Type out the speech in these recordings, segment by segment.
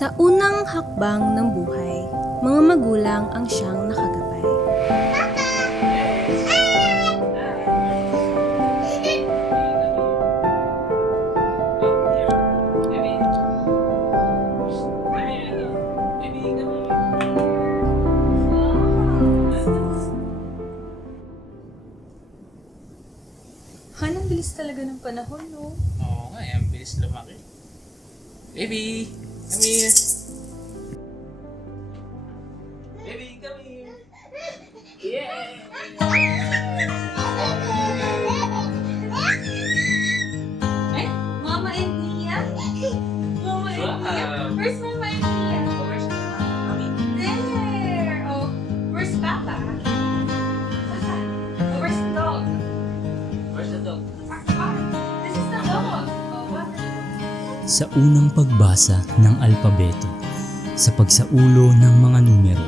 Sa unang hakbang ng buhay, mga magulang ang siyang nakagabay. Ang bilis talaga ng panahon, no? Oo nga, ang bilis lumaki. Baby! Come here! Baby, come here! Yeah! Ay, Mama and Nia? Mama and Nia? Wow. Where's Mama and Nia? Where's the mommy? There! Oh, where's Papa? Saan? Oh, where's the dog? Where's the dog? This is the dog. Oh, what? Sa unang pagbasa ng alpabeto, sa pagsaulo ng mga numero,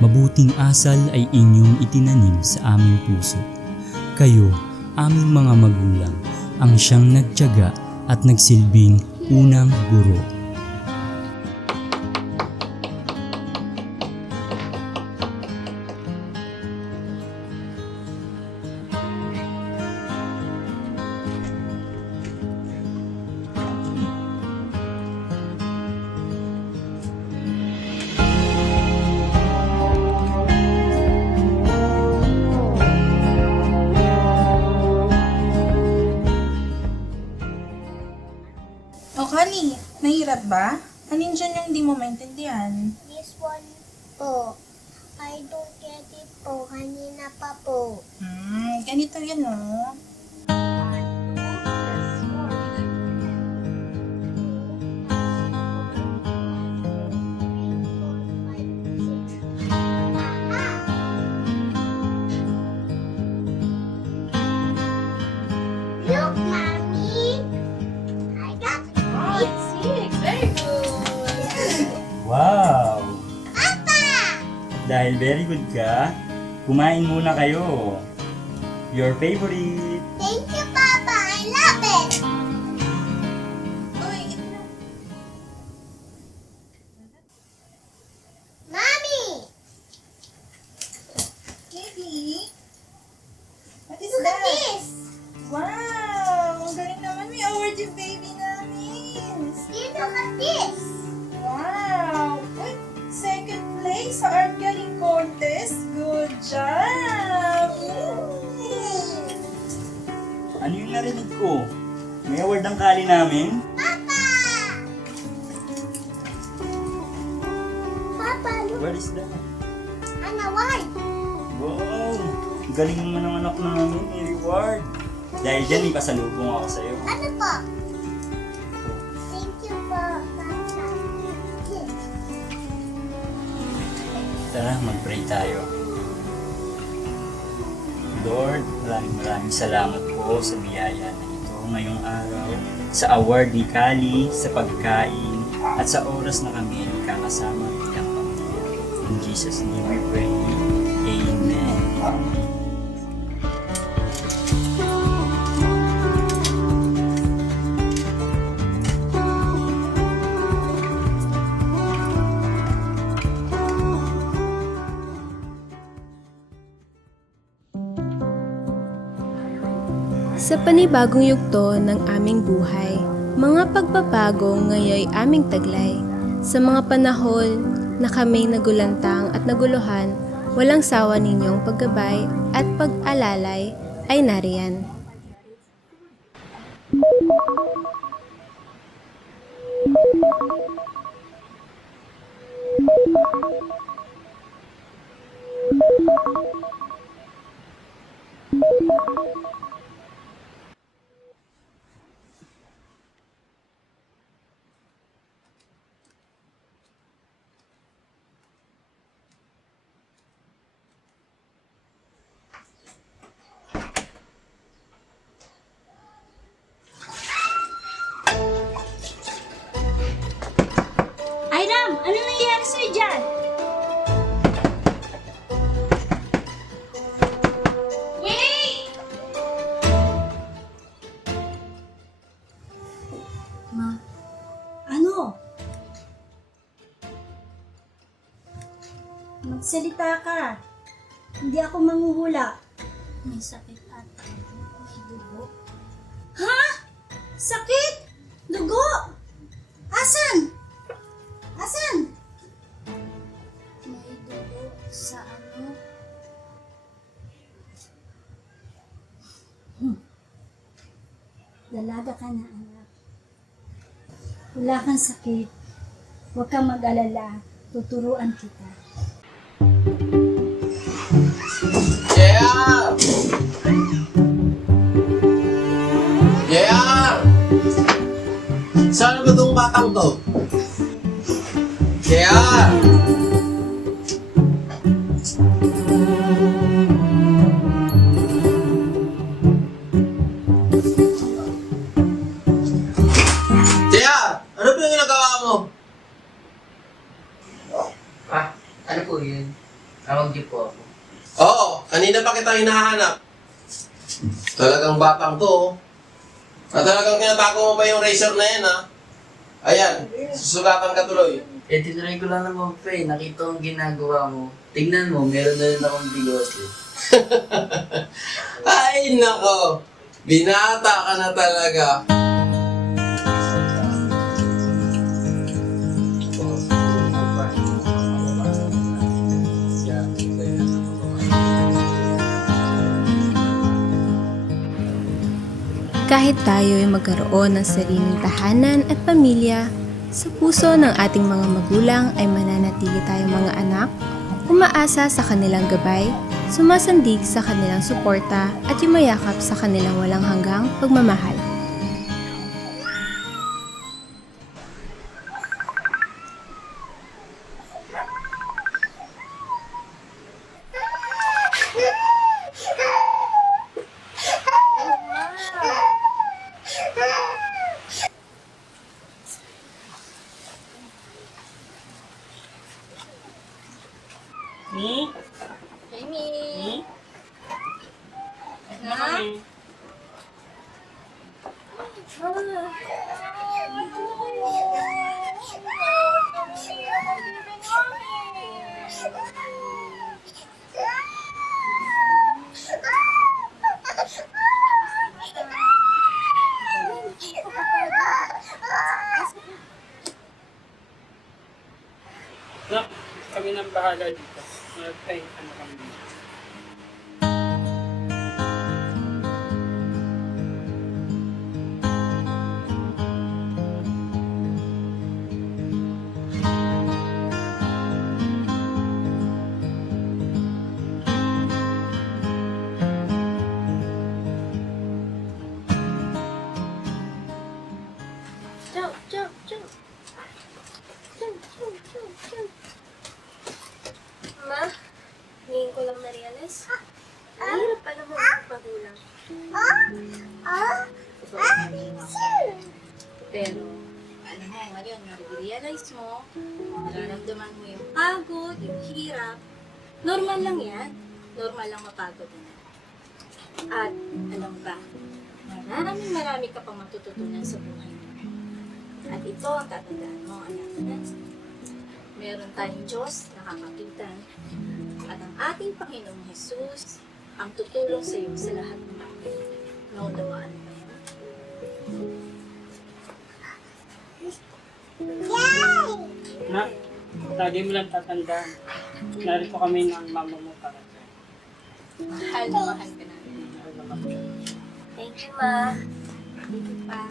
mabuting asal ay inyong itinanim sa aming puso. Kayo, aming mga magulang, ang siyang nagtiyaga at nagsilbing unang guro. O, Kali, nahirap ba? Alin dyan yung hindi mo maintindihan? This one po. I don't get it po. Kanina pa po. Ganito yan, no? Look, Mommy. I got it. Six. Very good. Wow! Papa! Dahil very good ka, kumain muna kayo. Your favorite! Thank you, Papa. I love it. Uy, ito na. Mommy! Baby? What is Look at that? this. Wow! Ang galing naman. May award yung baby namin. Look at this. Wow! Uy, second place sa art galing contest. Good job! Ano yung narinig ko? May award ang kali namin? Papa! Papa, look. What is that? An award. Wow! Galing naman ng anak namin, may reward. Dahil dyan, may pasalubong ako sa'yo. Ano po? Thank you po, Papa. Tara, mag-pray tayo. Lord, maraming salamat po sa biyaya na ito ngayong araw, sa award ni Kali, sa pagkain, at sa oras na kami ay kakasama at iyang pamilya. In Jesus' name we pray. Amen. Sa panibagong yugto ng aming buhay, mga pagbabago ngayoy aming taglay. Sa mga panahon na kami nagulantang at naguluhan, walang sawa ninyong paggabay at pag-alalay ay nariyan. ka. Hindi ako manghuhula. May sakit at may dugo. Ha? Sakit? Dugo? Asan? Asan? May dugo sa ano? Dalaga ka na, anak. Wala kang sakit. Huwag kang mag-alala. Tuturuan kita. JR! JR! Saan ba itong batang to? JR! JR! Ano ba yung ginagawa mo? Ah, ano po yun? Tawag niyo po ako. Oo, kanina pa kita hinahanap. Talagang batang to. Oh. At talagang tinatago mo pa yung razor na yan, ha? Ayan, susugatan ka tuloy. Eh, tinry ko lang naman pa eh. Nakita ko ang ginagawa mo. Tingnan mo, meron na rin akong bigote. Ay, nako. Binata ka na talaga. Kahit tayo ay magkaroon ng sariling tahanan at pamilya, sa puso ng ating mga magulang ay mananatili tayong mga anak, umaasa sa kanilang gabay, sumasandig sa kanilang suporta at yumayakap sa kanilang walang hanggang pagmamahal. Amy! No, kami nang bahala dito. Mag-time ano kami. Jump, jump, jump. Jump, jump, jump, jump. Ma, ngayon ko lang na-realize. Mahirap pa naman ang magulang. Pero, alam mo, ngayon, nare-realize mo, nararamdaman mo yung pagod, yung hirap. Normal lang yan. Normal lang mapagod na. At, alam ba, marami ka pang matututunan sa buhay mo. At ito ang tatandaan mo, anak na. Meron tayong Diyos na kakapitan. At ang ating Panginoong Jesus ang tutulong sa iyo sa lahat ng bagay. Naunawaan mo ba yan? Na, lagi mo lang tatandaan. Narito kami ng mama mo para sa'yo. Mahal na mahal ka namin. Thank you, Ma. Thank you, Pa.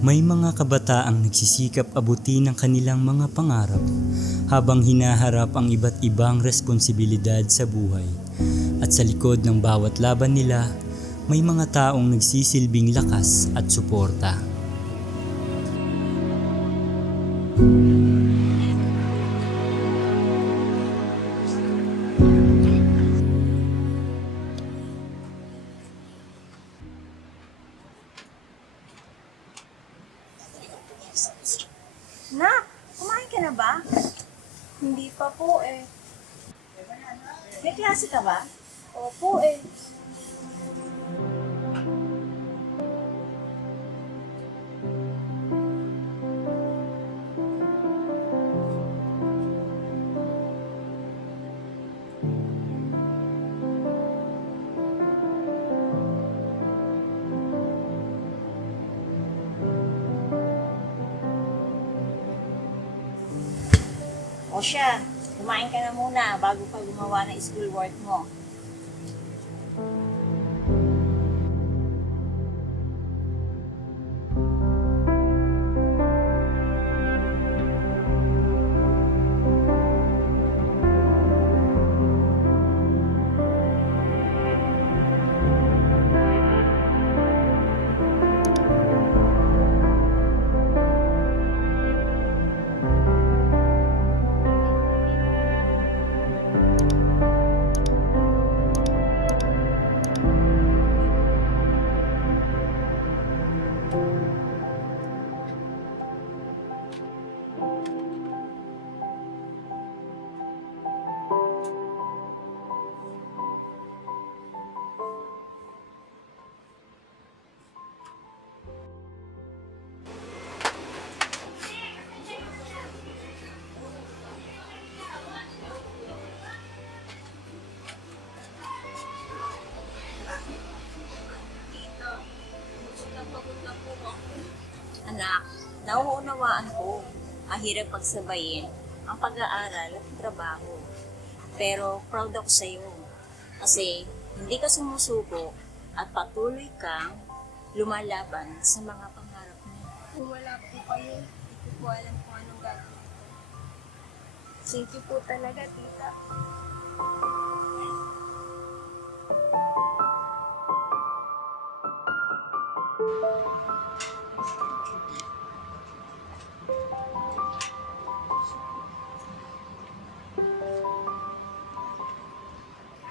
May mga kabataang nagsisikap abutin ang kanilang mga pangarap habang hinaharap ang iba't ibang responsibilidad sa buhay. At sa likod ng bawat laban nila, may mga taong nagsisilbing lakas at suporta. Nak, kumain ka na ba? Hindi Hindi pa po eh. May klase ka ba? Opo eh. O siya, kumain ka na muna bago ka gumawa ng schoolwork mo. Anak, nauunawaan ko, mahirap pagsabayin ang pag-aaral at trabaho. Pero proud ako sa'yo kasi hindi ka sumusuko at patuloy kang lumalaban sa mga pangarap mo. Kung wala po kayo, hindi ko po alam kung anong gagawin ko. Thank you po talaga, tita.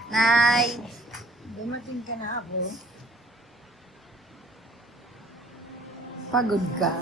Nay! Dumating ka na ako. Pagod ka.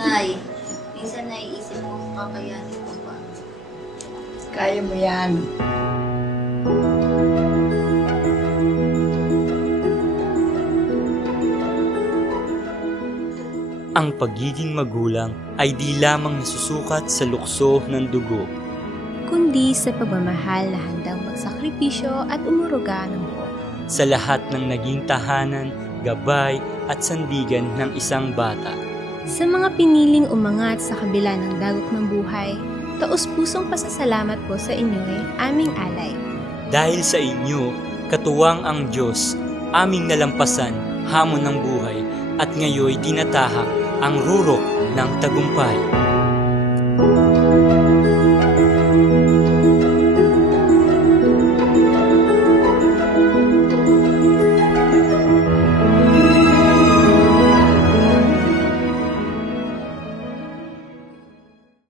Nay, minsan naiisip ko kung kakayanin ko pa. Kaya mo yan. Ang pagiging magulang ay di lamang nasusukat sa lukso ng dugo, kundi sa pagmamahal na handang magsakripisyo at umuruga ng buo. sa lahat ng naging tahanan, gabay at sandigan ng isang bata. Sa mga piniling umangat sa kabila ng dagok ng buhay, taos-pusong pasasalamat po sa inyo'y aming alay. Dahil sa inyo, katuwang ang Diyos, aming nalampasan hamon ng buhay at ngayoy tinatahak ang rurok ng tagumpay.